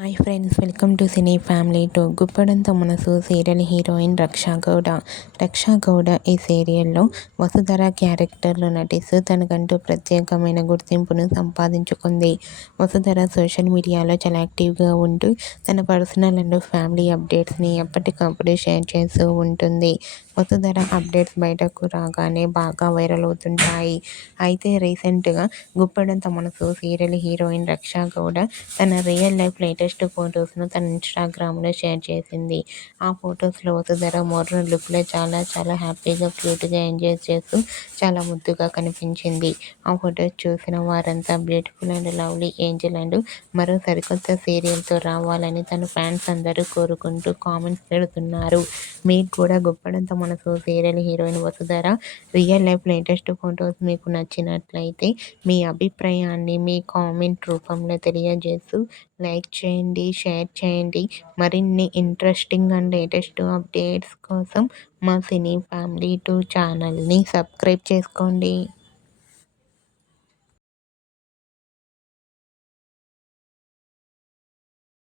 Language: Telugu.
Hi friends, welcome to cine family two. Guppedantha Manasu serial heroine Raksha Gowda. Raksha Gowda ఈ సీరియల్లో వసుధర క్యారెక్టర్లో నటిస్తూ తనకంటూ ప్రత్యేకమైన గుర్తింపును సంపాదించుకుంది. వసుధర సోషల్ మీడియాలో చాలా యాక్టివ్గా ఉంటూ తన పర్సనల్ అండ్ ఫ్యామిలీ అప్డేట్స్ని ఎప్పటికప్పుడు షేర్ చేస్తూ ఉంటుంది. వసుధర అప్డేట్స్ బయటకు రాగానే బాగా వైరల్ అవుతుంటాయి. అయితే రీసెంట్గా గుప్పడంత మనసు సీరియల్ హీరోయిన్ రక్షా గౌడ తన రియల్ లైఫ్ లేటెస్ట్ ఫొటోస్ను తన ఇన్స్టాగ్రామ్లో షేర్ చేసింది. ఆ ఫొటోస్లో వసుధర మోడ్రన్ లుక్లో చాలా హ్యాపీగా క్యూట్గా ఎంజాయ్ చేస్తూ చాలా ముద్దుగా కనిపించింది. ఆ ఫొటోస్ చూసిన వారంతా beautiful and lovely Angel and మరో సరికొత్త సీరియల్తో రావాలని తన ఫ్యాన్స్ అందరూ కోరుకుంటూ కామెంట్స్ పెడుతున్నారు. మీకు కూడా Guppedantha Manasu serial heroine Vasudhara real life latest photos మీకు నచ్చినట్లయితే మీ అభిప్రాయాన్ని మీ కామెంట్ రూపంలో తెలియజేస్తూ లైక్ చేయండి, షేర్ చేయండి. మరిన్ని ఇంట్రెస్టింగ్ అండ్ లేటెస్ట్ అప్డేట్స్ కోసం మా సినీ ఫ్యామిలీ 2 ఛానల్ని సబ్స్క్రైబ్ చేసుకోండి.